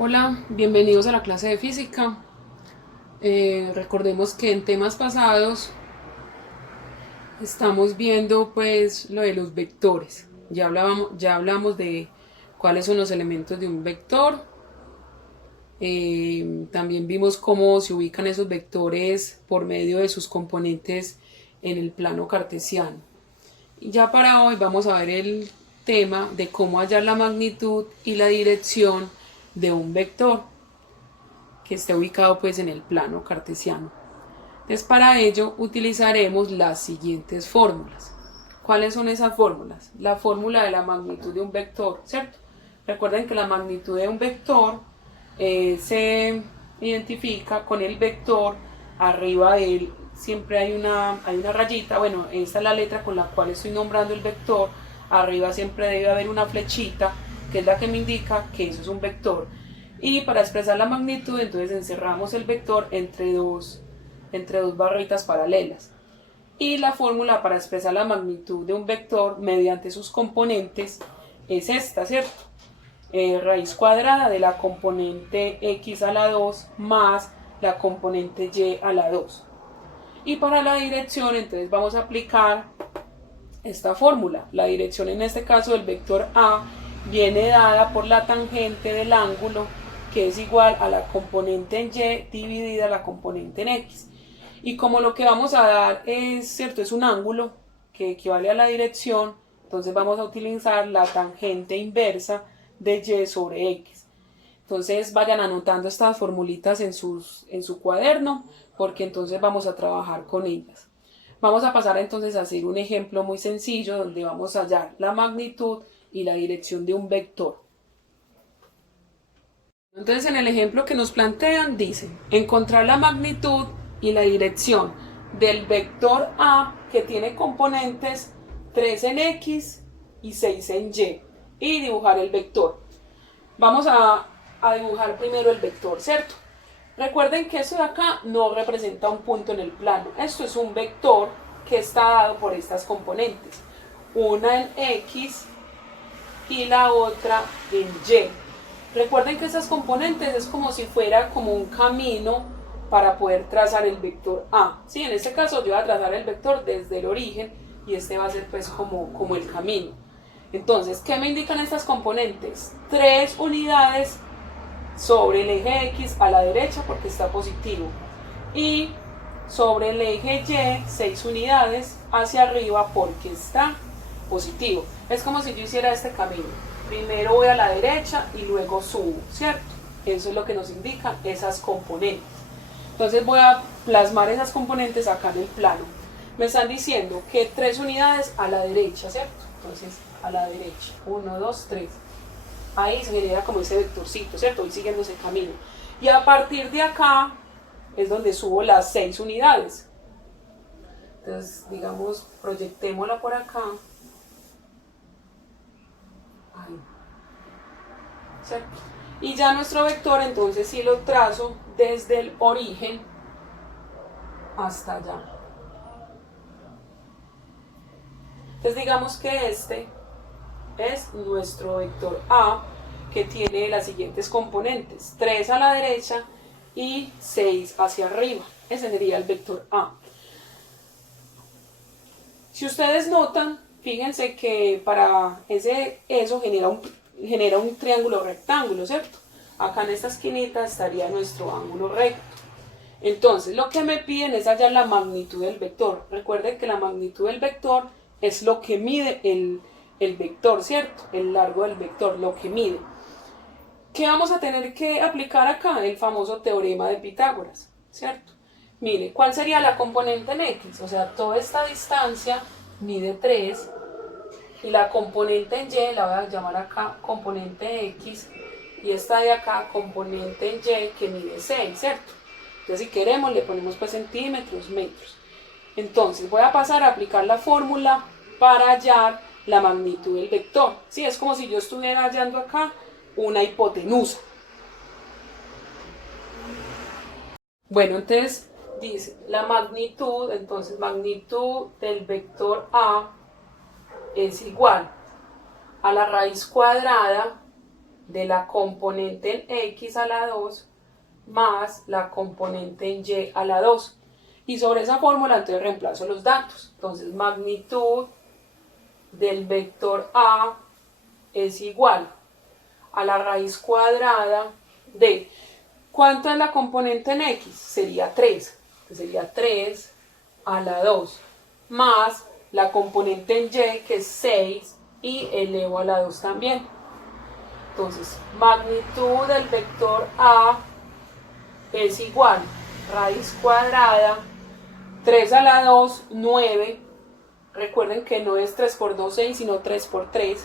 Hola, bienvenidos a la clase de física. Recordemos que en temas pasados estamos viendo pues lo de los vectores. Ya hablamos de cuáles son los elementos de un vector. También vimos cómo se ubican esos vectores por medio de sus componentes en el plano cartesiano. Y ya para hoy vamos a ver el tema de cómo hallar la magnitud y la dirección de un vector que esté ubicado pues en el plano cartesiano. Entonces para ello utilizaremos las siguientes fórmulas. ¿Cuáles son esas fórmulas? La fórmula de la magnitud de un vector, ¿cierto? Recuerden que la magnitud de un vector se identifica con el vector arriba de él. Siempre hay una rayita, bueno, esta es la letra con la cual estoy nombrando el vector. Arriba siempre debe haber una flechita, que es la que me indica que eso es un vector. Y para expresar la magnitud, entonces encerramos el vector entre dos barritas paralelas. Y la fórmula para expresar la magnitud de un vector mediante sus componentes es esta, ¿cierto? Raíz cuadrada de la componente x a la 2 más la componente y a la 2. Y para la dirección, entonces vamos a aplicar esta fórmula. La dirección en este caso del vector a viene dada por la tangente del ángulo, que es igual a la componente en y dividida la componente en x. Y como lo que vamos a dar es, ¿cierto?, es un ángulo que equivale a la dirección, entonces vamos a utilizar la tangente inversa de y sobre x. Entonces vayan anotando estas formulitas en su cuaderno, porque entonces vamos a trabajar con ellas. Vamos a pasar entonces a hacer un ejemplo muy sencillo donde vamos a hallar la magnitud y la dirección de un vector. Entonces en el ejemplo que nos plantean dice, encontrar la magnitud y la dirección del vector A que tiene componentes 3 en X y 6 en y dibujar el vector. Vamos a dibujar primero el vector, ¿cierto? Recuerden que esto de acá no representa un punto en el plano. Esto es un vector que está dado por estas componentes. Una en X y la otra en Y. Recuerden que estas componentes es como si fuera como un camino para poder trazar el vector A. ¿Sí? En este caso yo voy a trazar el vector desde el origen y este va a ser pues como el camino. Entonces, ¿qué me indican estas componentes? 3 unidades sobre el eje X a la derecha porque está positivo y sobre el eje Y 6 unidades hacia arriba porque está positivo. Es como si yo hiciera este camino. Primero voy a la derecha y luego subo, ¿cierto? Eso es lo que nos indican esas componentes. Entonces voy a plasmar esas componentes acá en el plano. Me están diciendo que 3 unidades a la derecha, ¿cierto? Entonces a la derecha, 1, 2, 3. Ahí se genera como ese vectorcito, ¿cierto? Voy siguiendo ese camino. Y a partir de acá es donde subo las 6 unidades. Entonces, digamos, proyectémosla por acá. Ahí. ¿Cierto? Y ya nuestro vector, entonces sí lo trazo desde el origen hasta allá. Entonces digamos que este es nuestro vector A, que tiene las siguientes componentes, 3 a la derecha y 6 hacia arriba. Ese sería el vector A. Si ustedes notan, fíjense que para eso genera un triángulo rectángulo, ¿cierto? Acá en esta esquinita estaría nuestro ángulo recto. Entonces, lo que me piden es hallar la magnitud del vector. Recuerden que la magnitud del vector es lo que mide el vector, ¿cierto? El largo del vector, lo que mide. ¿Qué vamos a tener que aplicar acá? El famoso teorema de Pitágoras, ¿cierto? Mire, ¿cuál sería la componente en X? O sea, toda esta distancia mide 3 y la componente en Y la voy a llamar acá componente X y esta de acá componente en Y que mide 6, ¿cierto? Entonces si queremos le ponemos pues centímetros, metros. Entonces voy a pasar a aplicar la fórmula para hallar la magnitud del vector. ¿Sí? Es como si yo estuviera hallando acá una hipotenusa. Bueno, entonces dice la magnitud, entonces magnitud del vector A es igual a la raíz cuadrada de la componente en X a la 2 más la componente en Y a la 2. Y sobre esa fórmula entonces reemplazo los datos. Entonces magnitud del vector A es igual a la raíz cuadrada de, ¿cuánto es la componente en X? Sería 3. Entonces sería 3 a la 2 más la componente en Y, que es 6, y elevo a la 2 también. Entonces magnitud del vector A es igual raíz cuadrada 3 a la 2, 9. Recuerden que no es 3 por 2, 6, sino 3 por 3.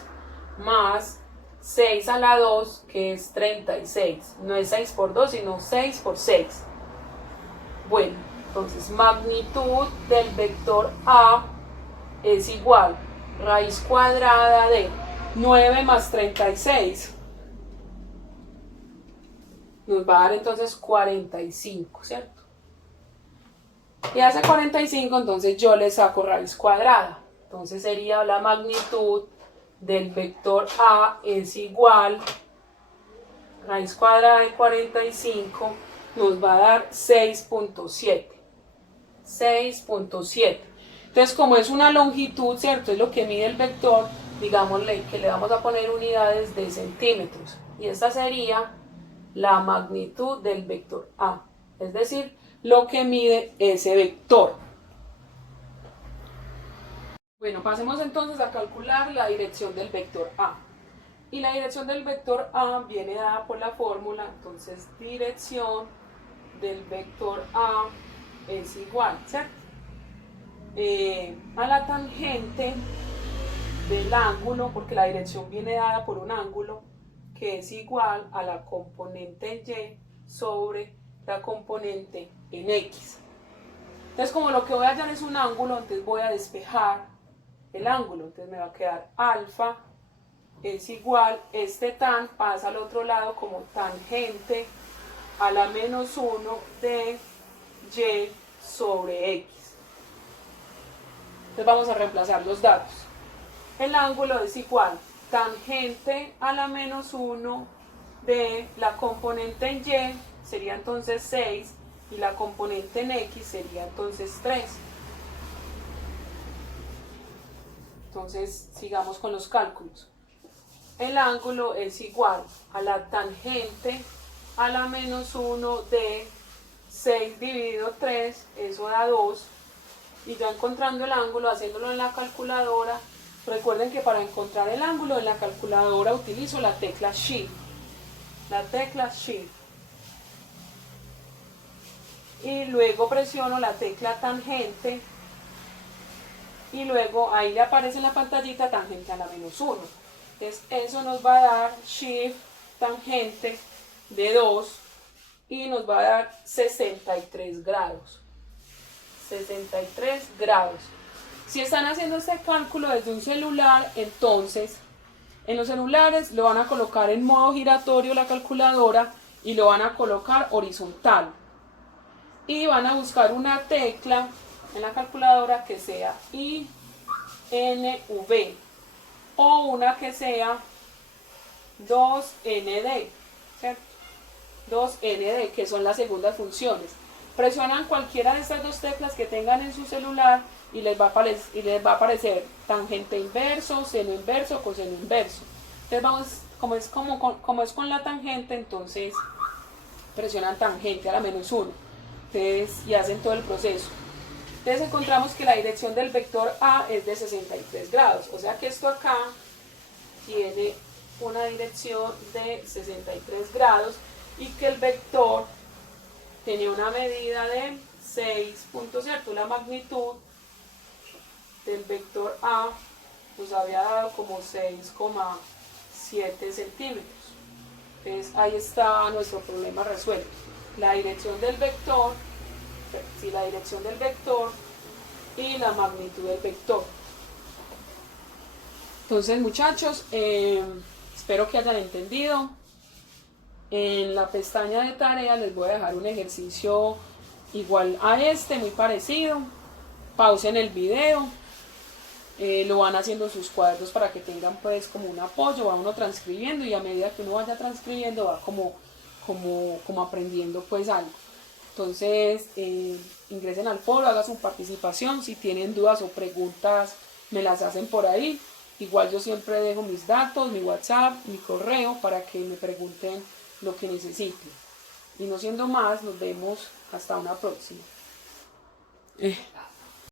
Más 6 a la 2, que es 36. No es 6 por 2, sino 6 por 6. Bueno, entonces magnitud del vector A es igual raíz cuadrada de 9 más 36. Nos va a dar entonces 45, ¿cierto? Y a ese 45 entonces yo le saco raíz cuadrada. Entonces sería la magnitud del vector A es igual, raíz cuadrada de 45 nos va a dar 6.7. 6.7. Entonces, como es una longitud, ¿cierto? Es lo que mide el vector, digámosle que le vamos a poner unidades de centímetros. Y esta sería la magnitud del vector A. Es decir, lo que mide ese vector. Bueno, pasemos entonces a calcular la dirección del vector A. Y la dirección del vector A viene dada por la fórmula, entonces dirección del vector A es igual, ¿cierto? A la tangente del ángulo, porque la dirección viene dada por un ángulo, que es igual a la componente en Y sobre la componente en X. Entonces, como lo que voy a hallar es un ángulo, entonces voy a despejar el ángulo. Entonces me va a quedar alfa es igual, este tan pasa al otro lado como tangente a la menos 1 de Y sobre X. Entonces vamos a reemplazar los datos. El ángulo es igual tangente a la menos 1 de la componente en Y, sería entonces 6, y la componente en X sería entonces 3. Entonces sigamos con los cálculos. El ángulo es igual a la tangente a la menos 1 de 6 dividido 3, eso da 2. Y ya encontrando el ángulo, haciéndolo en la calculadora, recuerden que para encontrar el ángulo en la calculadora utilizo la tecla Shift. La tecla Shift. Y luego presiono la tecla tangente. Y luego ahí le aparece en la pantallita tangente a la menos 1. Entonces eso nos va a dar Shift tangente de 2 y nos va a dar 63 grados. 63 grados. Si están haciendo este cálculo desde un celular, entonces en los celulares lo van a colocar en modo giratorio la calculadora y lo van a colocar horizontal. Y van a buscar una tecla en la calculadora que sea INV o una que sea 2ND, ¿cierto? 2ND, que son las segundas funciones. Presionan cualquiera de estas dos teclas que tengan en su celular y les va a aparecer tangente inverso, seno inverso, coseno inverso. Entonces como es con la tangente, entonces presionan tangente a la menos 1. Entonces, y hacen todo el proceso. Entonces encontramos que la dirección del vector A es de 63 grados. O sea que esto acá tiene una dirección de 63 grados y que el vector tenía una medida de 6 puntos, ¿cierto? La magnitud del vector A nos había dado como 6,7 centímetros. Entonces ahí está nuestro problema resuelto. La dirección del vector, la dirección del vector y la magnitud del vector. Entonces, muchachos, espero que hayan entendido. En la pestaña de tareas les voy a dejar un ejercicio igual a este, muy parecido. Pausen el video lo van haciendo en sus cuadernos para que tengan pues como un apoyo, va uno transcribiendo y a medida que uno vaya transcribiendo va como aprendiendo pues algo. Entonces ingresen al foro, hagan su participación, si tienen dudas o preguntas me las hacen por ahí. Igual yo siempre dejo mis datos, mi WhatsApp, mi correo para que me pregunten lo que necesiten. Y no siendo más, nos vemos hasta una próxima.